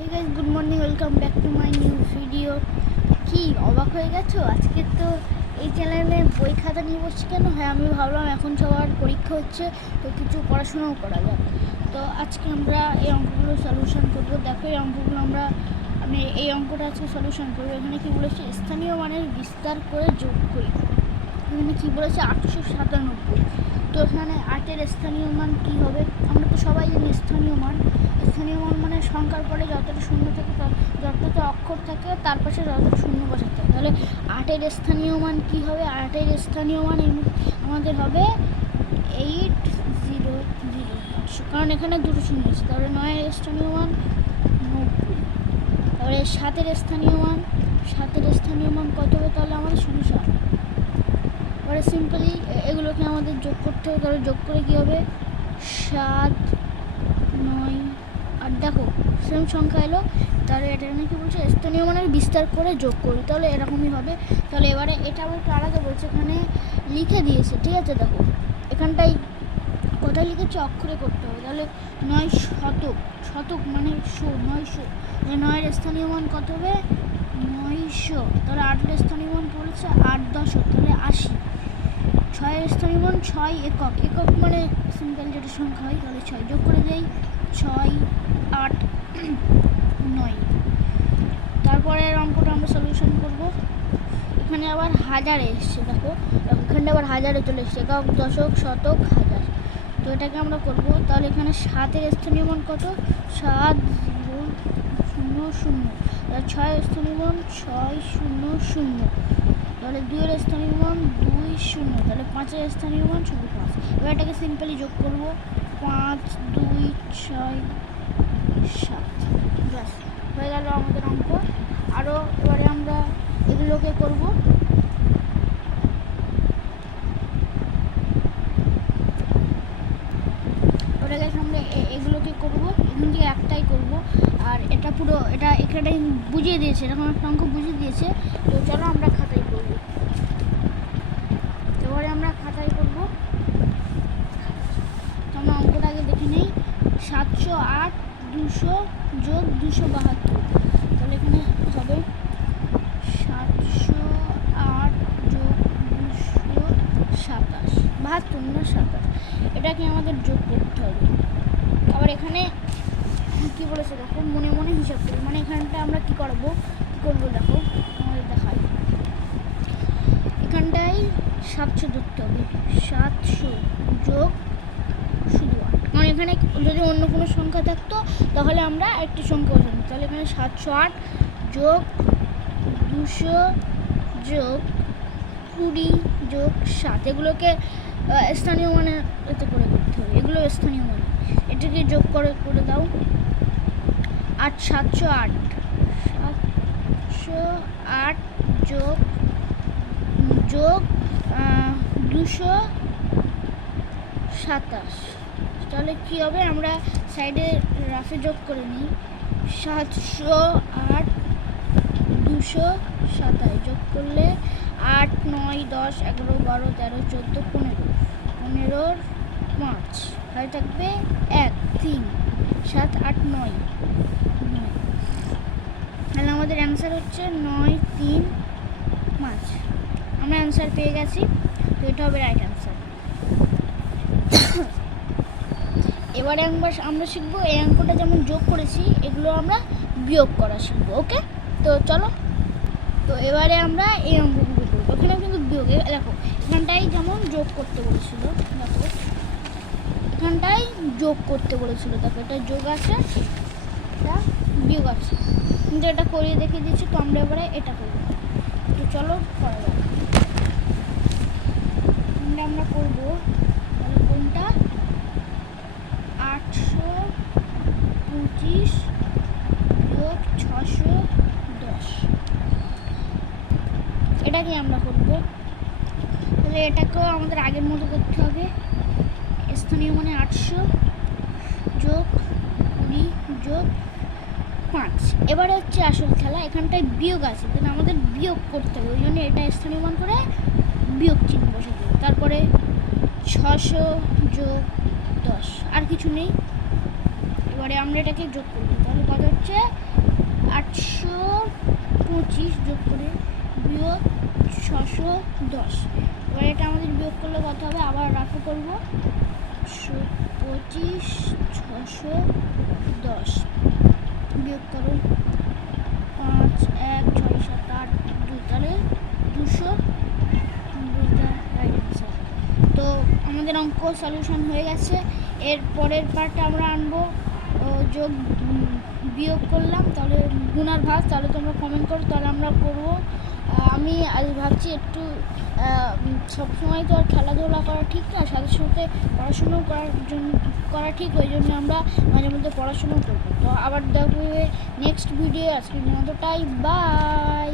Hey guys, good morning, welcome back to my new video. কি অবাক হয়ে গেছো? আজকে তো এই চ্যানেলে বই খাতা নিয়ে বসছি কেন? হ্যাঁ, আমি ভাবলাম এখন সবার পরীক্ষা হচ্ছে, তো কিছু পড়াশোনাও করা যায়। তো আজকে আমরা এই অঙ্কগুলো সলিউশন করবো। দেখো, আমি এই অঙ্কটা আজকে সলিউশন করবো। এখানে কি বলেছে? স্থানীয় মানের বিস্তার করে যোগ করি। এখানে কী বলেছে? 897। তো এখানে 8-এর স্থানীয় মান কী হবে? আমরা তো সবাই জানি স্থানীয় মান মানে সংখ্যার পরে যতটা শূন্য থাকে, যতটা অক্ষর থাকে তার পাশে যতটা শূন্য বসাতে হয়। তাহলে 8-এর স্থানীয় মান কী হবে? 8-এর স্থানীয় মান আমাদের হবে 800, কারণ এখানে দুটো শূন্য আছে। তাহলে 9-এর স্থানীয় মান 90। তাহলে 7-এর স্থানীয় মান কত হবে? তাহলে আমাদের শুধু 7। এবারে সিম্পলি এগুলোকে আমাদের যোগ করতে হবে। তাহলে যোগ করে কী হবে? 7, 9 আর দেখো সেম সংখ্যা এলো। তাহলে এটা কি বলছে? স্থানীয় মানের বিস্তার করে যোগ করি। তাহলে এরকমই হবে। তাহলে এবারে এটা আবার একটু আলাদা বলছে, এখানে লিখে দিয়েছে, ঠিক আছে? দেখো এখানটায় কোথায় লিখেছে? অক্ষরে করতে হবে। তাহলে 9 শতক মানে 900। 9-এর স্থানীয় মান কত হবে? 900। তাহলে 8-এর স্থানীয় মান পড়েছে 8 দশক, তাহলে 80। 6-এর স্থানীয় মান 6 একক মানে সিম্পল যেটা সংখ্যা হয়। তাহলে 6 যোগ করে দেই, 6, 8, 9। তারপরের অঙ্কটা আমরা সলিউশন করব। এখানে আবার হাজারে এসছে, দেখো এখানে আবার হাজারে চলে এসছে, একক, দশক, শতক, হাজার। তো এটাকে আমরা করব। তাহলে এখানে 7-এর স্থানীয় মান কত? 7, 0, 0। 6-এর স্থানীয় মান 6, 0, 0। তাহলে 2-এর স্থানীয় মান 2, 0। তাহলে 5-এর স্থানীয় মান শুধু 5। এবার এটাকে সিম্পলি যোগ করব। 5, 2, 6, 7। ব্যাস হয়ে গেল আমাদের অঙ্ক। আরও এবারে আমরা এগুলোকে করব। ওটা গেছে, আমরা এগুলোকে করবো। এখান থেকে একটাই করব। আর এটা এখানটাই বুঝিয়ে দিয়েছে, এরকম একটা অঙ্ক বুঝিয়ে দিয়েছে। তো চলো আমরা খাতায় করবো। এবারে আমরা খাতায় করব। তো আমরা অঙ্কটা আগে দেখে নেই। 708 200 যোগ 272। তাহলে এখানে হবে 708 যোগ 227, 72 না 27। এটাকে আমাদের যোগ করতে হবে। আবার এখানে কী বলেছে দেখো, মনে মনে হিসাব করি। মানে এখানটা আমরা কী করবো দেখো আমাদের দেখাই। এখানটায় 700 ধরতে হবে। 700 যোগ শুধু 8। কারণ এখানে যদি অন্য কোনো সংখ্যা থাকতো তাহলে আমরা একটি সংখ্যা বসাবো। তাহলে এখানে 708 যোগ 200 যোগ 20 যোগ 7। এগুলোকে স্থানীয় মানে এতে করে করতে হবে। এগুলো স্থানীয় মানে, এটাকে যোগ করে দাও। 708 যোগ 227। তাহলে কী হবে? আমরা সাইডে রাফে যোগ করে নিই। 708 227 যোগ করলে 8, 9, 10, 11, 12, 13, 14, 15। 15-র 5 তাহলে থাকবে 1, 3, 7, 8, 9। তাহলে আমাদের অ্যান্সার হচ্ছে 9, 3, 5। আমরা অ্যান্সার পেয়ে গেছি। তো এটা হবে রাইট অ্যান্সার। এবারে আমরা শিখবো এই অঙ্কটা যেমন যোগ করেছি, এগুলো আমরা বিয়োগ করা শিখবো। ওকে, তো চলো। তো এবারে আমরা এই অঙ্কগুলো করবো। এখানে কিন্তু বিয়োগ, দেখো এখানটাই যেমন যোগ করতে বলেছিল, দেখো এখানটাই যোগ করতে বলেছিল। দেখো এটা যোগ আছে, এটা বিয়োগ আছে, কিন্তু এটা করিয়ে দেখিয়ে দিচ্ছি। তো আমরা এবারে এটা করবো। তো চলো করা যাক। আমরা করবো তাহলে কোনটা? 825 যোগ 610। এটাকে আমরা করবো। তাহলে এটাকেও আমাদের আগের মতো করতে হবে। স্থানীয় মানে 800 যোগ 20 যোগ 5। এবারে হচ্ছে আসল খেলা। এখানটায় বিয়োগ আছে, তাহলে আমাদের বিয়োগ করতে হবে। ওই জন্য এটা স্থানীয় মান করে বিয়োগ চিহ্ন বসে দেবে। তারপরে 600 যোগ 10, আর কিছু নেই। এবারে আমরা এটাকে যোগ করবো। তাহলে কত হচ্ছে? 25 যোগ করে বিয়োগ 610। এবার এটা আমাদের বিয়োগ করলে কত হবে, আবার রাফে করবো। 25 610 বিয়োগ করো 5 1 6 7 8 2, তাহলে 200। তো আমাদের অঙ্ক সলিউশন হয়ে গেছে। এর পরের পার্টটা আমরা আনবো যোগ বিয়োগ করলাম, তাহলে গুণার ভাগ, তাহলে তোমরা কমেন্ট করো, তাহলে আমরা করবো। আমি আজ ভাবছি একটু সবসময় তো আর খেলাধুলা করা ঠিক না, সাথে সাথে পড়াশুনো করা ঠিক, ওই জন্য আমরা মাঝে মধ্যে পড়াশুনো করবো। তো আবার দেখবে নেক্সট ভিডিও, আজকের মতোটাই, বাই।